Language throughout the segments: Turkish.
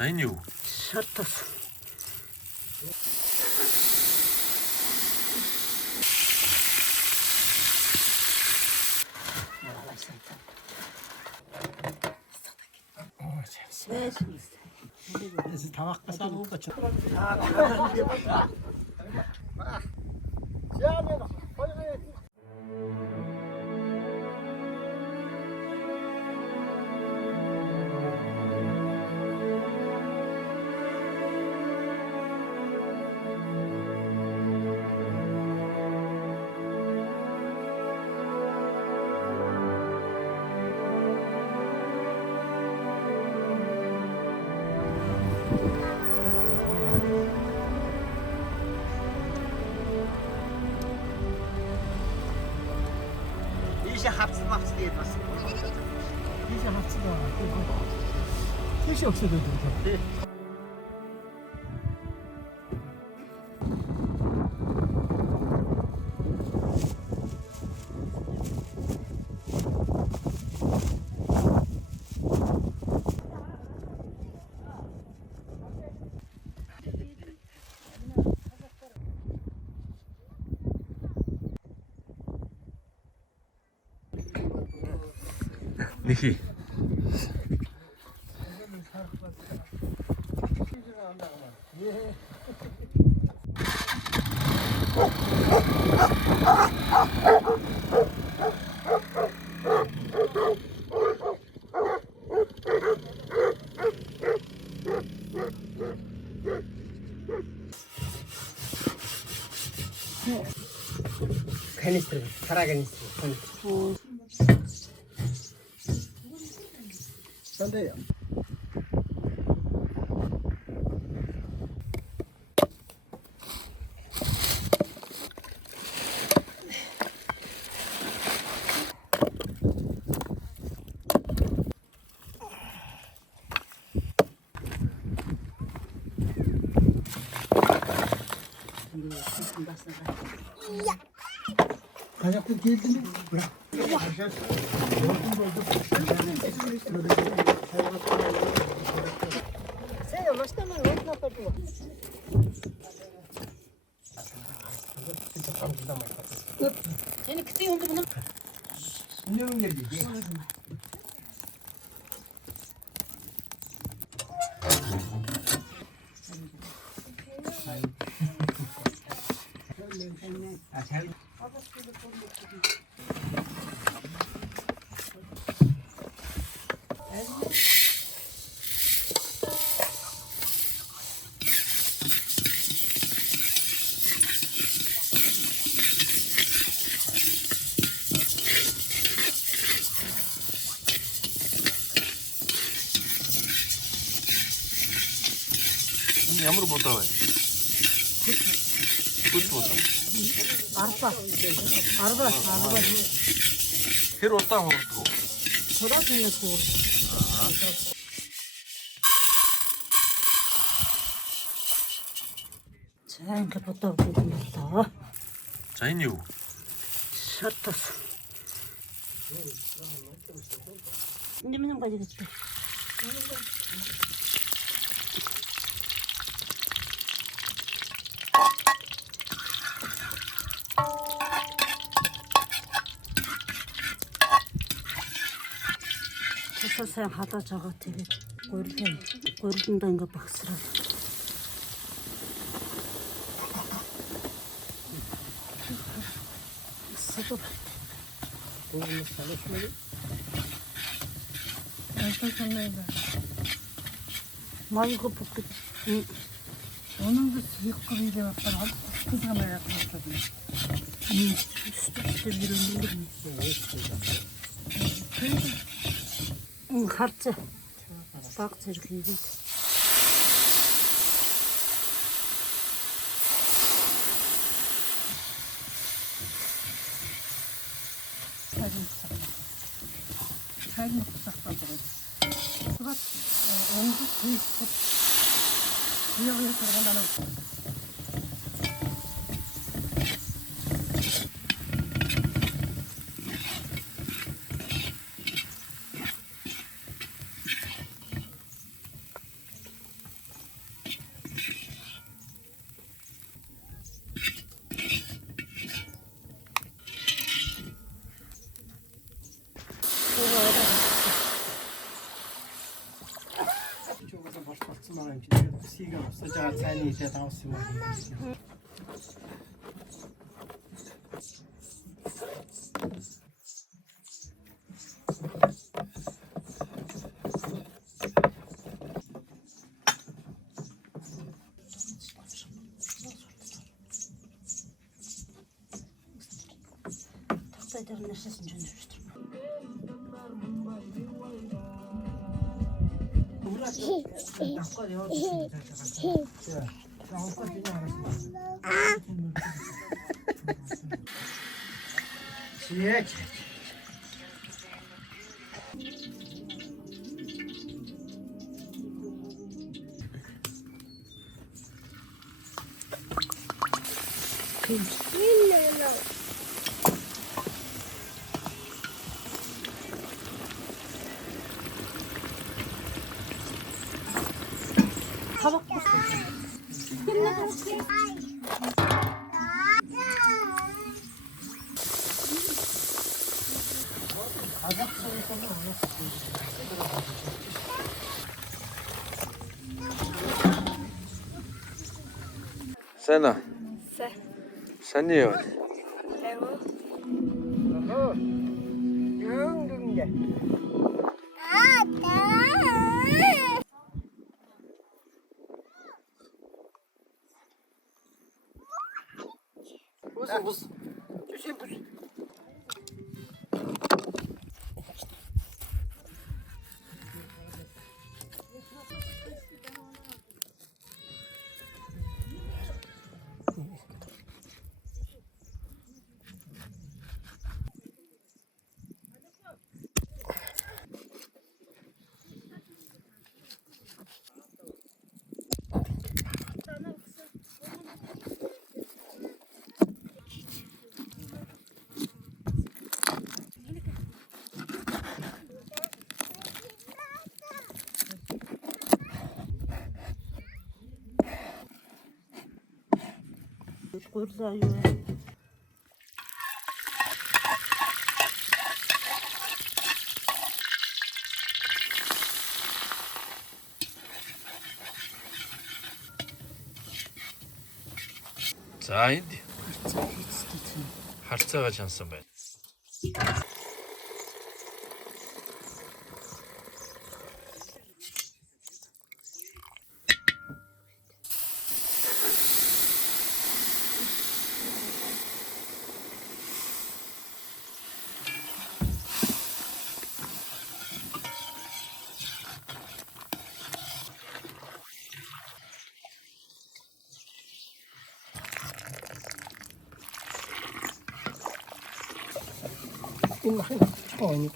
Чайню. Шартас. 그래서 다 바꿔서 거쳐. 이제 합수막스 해봤어. 이제 합치다. 택시 없어도 돼. 니키. 카니스트로, 카라 카니스트로. 근데요. Ayakta geldin mi? Bırak. Sen yavaştan mı? Ne yapıyorsun? Yani kısa yolda bunu. 운영은 열리. Ямыр ботабай. Күч бота. Arpa. Arpa. Хэр удаан хуурдаг уу? Хураа хийх хуур. За ингээд бодоо өгөх юм байна. Чайню. Шартас. Нэмэн гадагтай. сайн хадаж байгаа тэгээд гуриландаа ингээ багсраад. Супер. Манго бүкэд. Onun da sıcak kuvveti var falan. Kızamaya başladı. İşte bir ürün. Харц. Баг зэрэг хийгээд. Хайрын сахтаад байгаа. Сурат онцгой хийх. Яагаад тэргэнэ 시가 없어져 산이 되다 없으면 Тақтайдағы нәрсесін жөндеп жатырмын. 지혜 Tabak mı? Sena. Se. Sen niye var? Evo. 영등대 무슨 주신 무슨 Kurda 자, 인디. harca가 잖습니다. 이만 처음이다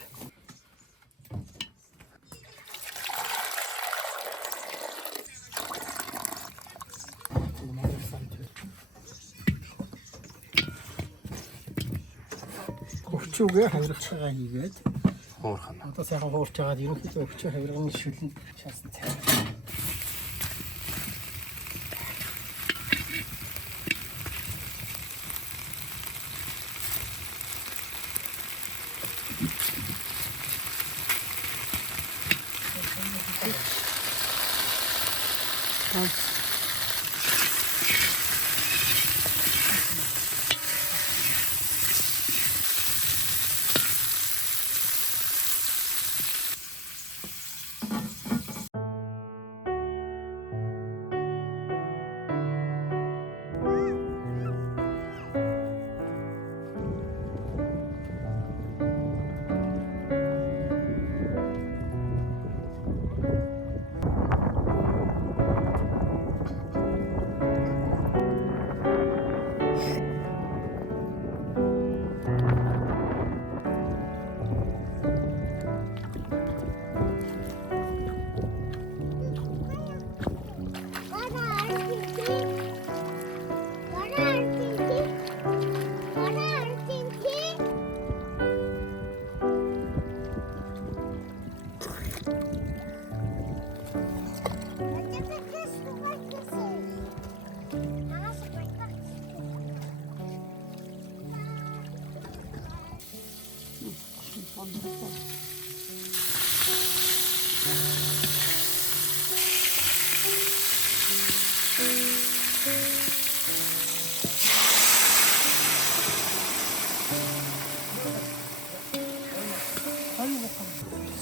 Хөвчүүгээ хавирчгаа хийгээд 호르하나. одоо сайхан хуурч байгаа ерөнхийдөө хөвчөө хавирганы шүлэн шаасан цай.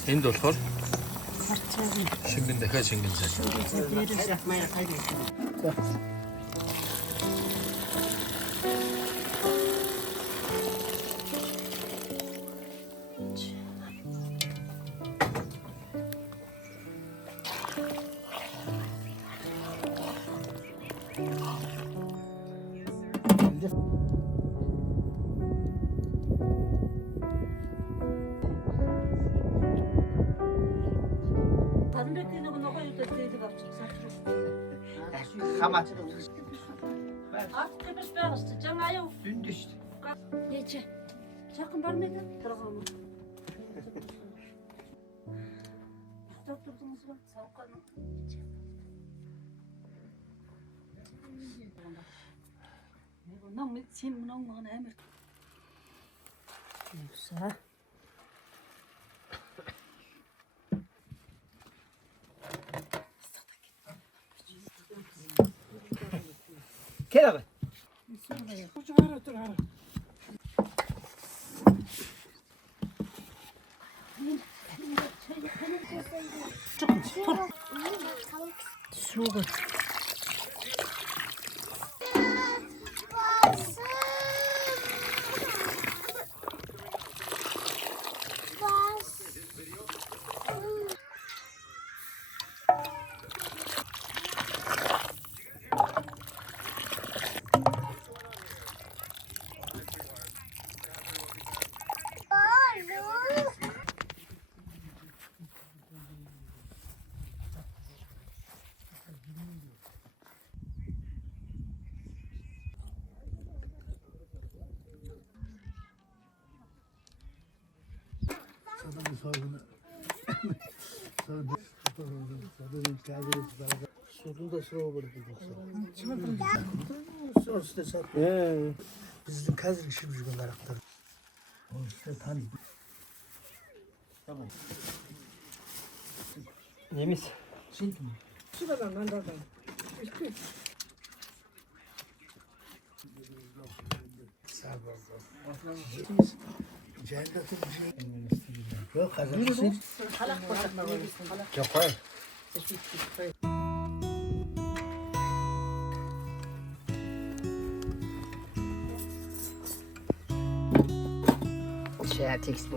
İndi sor. Parçalı. Şimdi de kaçın güzel. Şöyle yapmaya kaybettim. Kadın bekleyin bunu koyup da dedi bak Tamam. Artık köpüş beyazdı. Can ayağı. Dün düştü. Geçe. Sakın var mıydı? Kırıkılma. Durdurdunuz mu? Soğuk kalma. Bundan mı? Sen bundan mı? Emir. Yoksa. Gel abi. Soğuk. Sadanın soygunu. Sorduğu da sıra olur. Sonrası da sat. Bizim kazın işimiz olarak da. O işte tanı. Tamam. Nemiz. Şimdi mi? Şuradan mandardan. Sağ ol. Cennetin bir şey. Yok kazanmışsın. Çok hayır. Şey tekstil.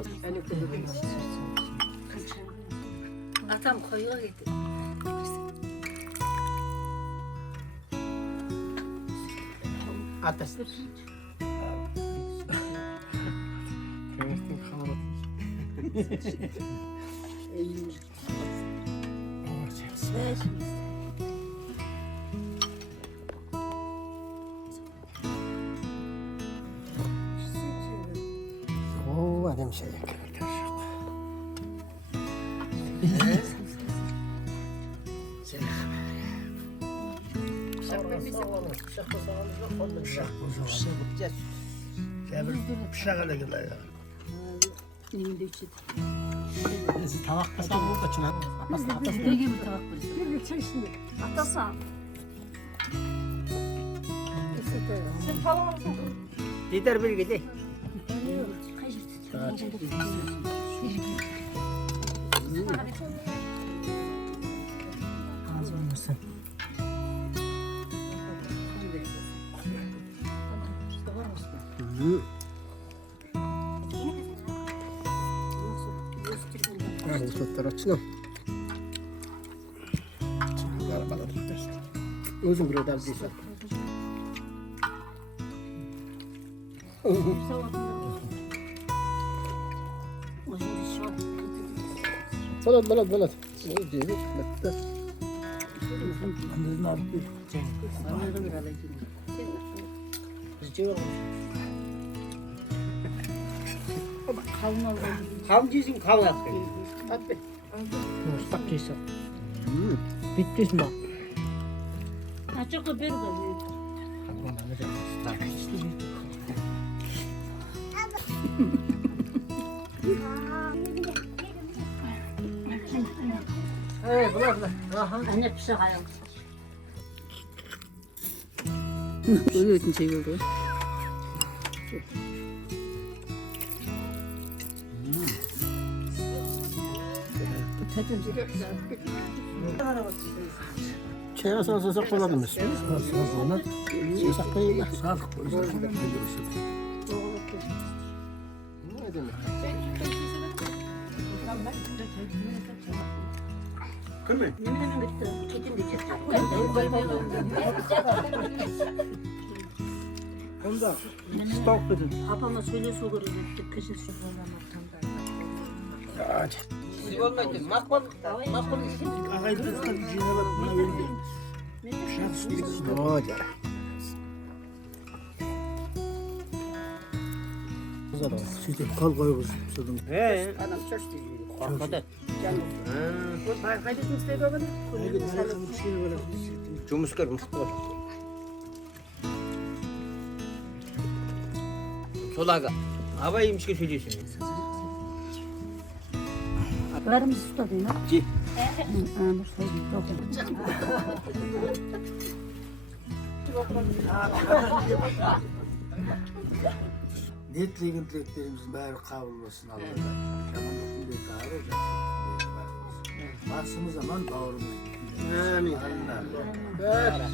Atam koyuyor gitti. Atas. Oo adam şey yakıyor. Şakala gel ya. Elimde içi. Bizi tavak kaçan bu kaçın. Ne gibi tabak burası? Bir çay şimdi. Atası. Sen falan alsana. Gider bir gider. Ağzım mısın? Hadi tuttur açın. Galiba tuttur. Uzun bir ödev değil. بلد Hamcizim kahve yapayım. Hadi. Bak cesur. Bitti mi? Açık bir de. Hey, bırak. Aha. Anne pişe hayal. Öyle için şey oldu. Çaya salsasak kullanırız. Sonra şeysak da iyi. Sağlık. Kırmıyor. Onda stok dedim. Babama söyle soğur edip kışın şu Ağaydı da cihana bak buna verin. Ne olacak? Sütü kal koyuyoruz. Sütün. Cumuskar Mustafa. Solaga. Hava iyiymiş ki söylüyorsun. Varımız tutadı ya. Ki. Niyetleyin dileklerimizin bari kabul olsun Allah'tan. Şamanlık bir kahve olacak. Bastığımız zaman bağırımız. Amin. Hadi.